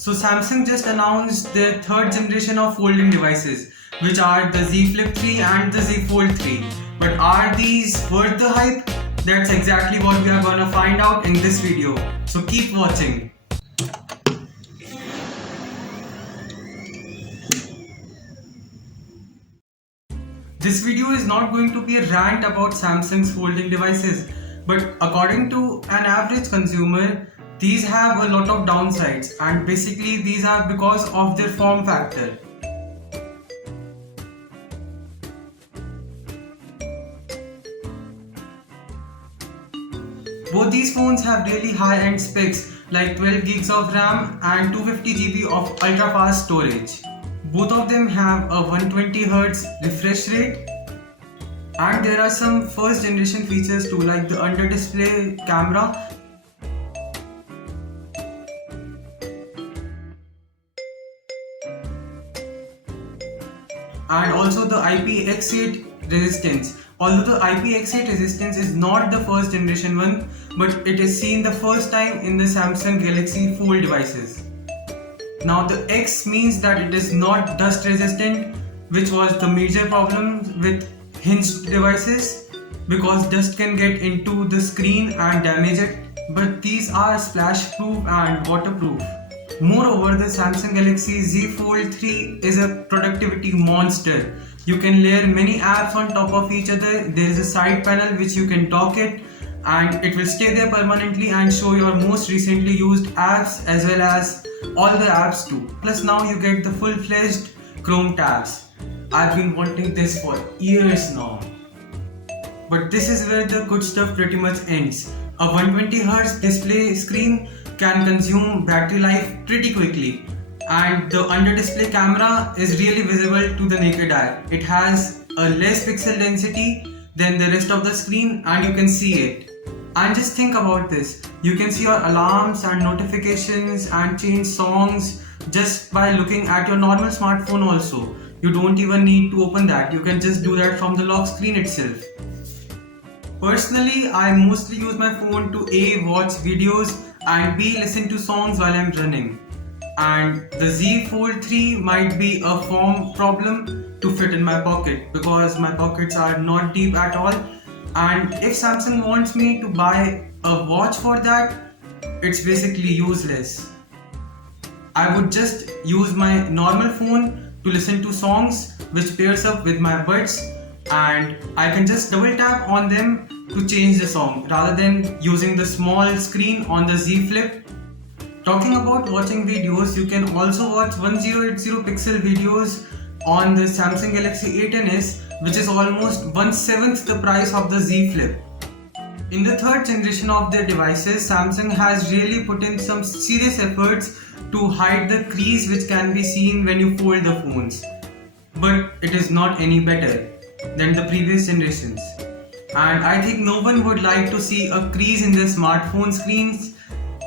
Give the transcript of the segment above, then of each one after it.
So Samsung just announced their third generation of folding devices, which are the Z Flip 3 and the Z Fold 3. But are these worth the hype? That's exactly what we are gonna find out in this video. So keep watching. This video is not going to be a rant about Samsung's folding devices, but according to an average consumer, these have a lot of downsides, and basically these are because of their form factor. Both these phones have really high-end specs like 12 gigs of RAM and 250 GB of ultra-fast storage. Both of them have a 120Hz refresh rate, and there are some first generation features too, like the under display camera and also the IPX8 resistance. Although the IPX8 resistance is not the first generation one, but it is seen the first time in the Samsung Galaxy Fold devices. Now the X means that it is not dust resistant, which was the major problem with hinged devices, because dust can get into the screen and damage it, but these are splash proof and waterproof. Moreover, the Samsung Galaxy Z Fold 3 is a productivity monster. You can layer many apps on top of each other. There is a side panel which you can dock it, and it will stay there permanently and show your most recently used apps as well as all the apps too. Plus now you get the full-fledged Chrome tabs. I've been wanting this for years now. But this is where the good stuff pretty much ends. A 120Hz display screen can consume battery life pretty quickly, and the under display camera is really visible to the naked eye. It has a less pixel density than the rest of the screen, and you can see it. And just think about this, you can see your alarms and notifications and change songs just by looking at your normal smartphone also. You don't even need to open that, you can just do that from the lock screen itself. Personally, I mostly use my phone to A. watch videos and B. listen to songs while I'm running. And the Z Fold 3 might be a form problem to fit in my pocket, because my pockets are not deep at all, and if Samsung wants me to buy a watch for that, it's basically useless. I would just use my normal phone to listen to songs which pairs up with my buds, and I can just double tap on them to change the song rather than using the small screen on the Z Flip. Talking about watching videos, you can also watch 1080 pixel videos on the Samsung Galaxy A10s, which is almost 1/7 the price of the Z Flip. In the third generation of their devices, Samsung has really put in some serious efforts to hide the crease which can be seen when you fold the phones. But it is not any better than the previous generations. And I think no one would like to see a crease in their smartphone screens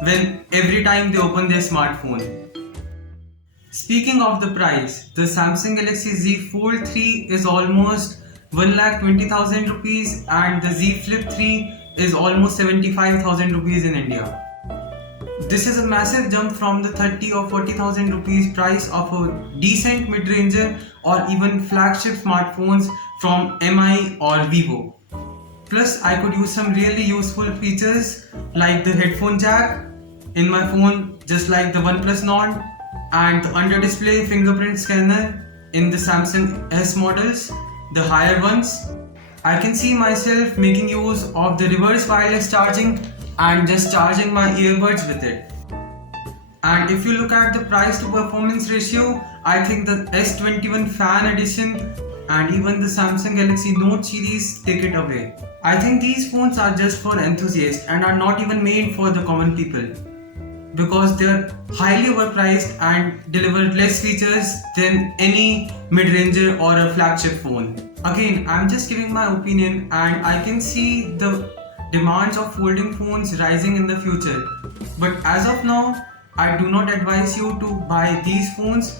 when every time they open their smartphone. Speaking of the price, the Samsung Galaxy Z Fold 3 is almost 1,20,000 rupees and the Z Flip 3 is almost 75,000 rupees in India. This is a massive jump from the 30 or 40,000 rupees price of a decent mid-ranger or even flagship smartphones from MI or Vivo. Plus, I could use some really useful features like the headphone jack in my phone, just like the OnePlus Nord, and the under display fingerprint scanner in the Samsung S models, the higher ones. I can see myself making use of the reverse wireless charging and just charging my earbuds with it. And if you look at the price to performance ratio, I think the S21 Fan Edition and even the Samsung Galaxy Note series take it away. I think these phones are just for enthusiasts and are not even made for the common people, because they are highly overpriced and deliver less features than any mid-ranger or a flagship phone. Again, I'm just giving my opinion, and I can see the demands of folding phones rising in the future. But as of now, I do not advise you to buy these phones,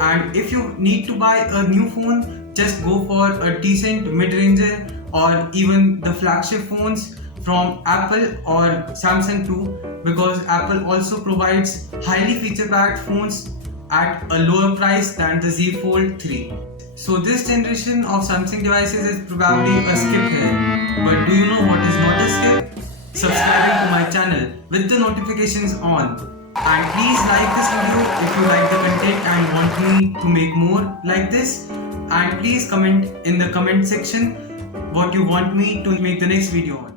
and if you need to buy a new phone, just go for a decent mid-ranger or even the flagship phones from Apple or Samsung too. because Apple also provides highly feature-packed phones at a lower price than the Z Fold 3. So this generation of Samsung devices is probably a skip here. But do you know what is not a skip? Subscribing to my channel with the notifications on. And please like this video if you like the content and want me to make more like this. And please comment in the comment section what you want me to make the next video on.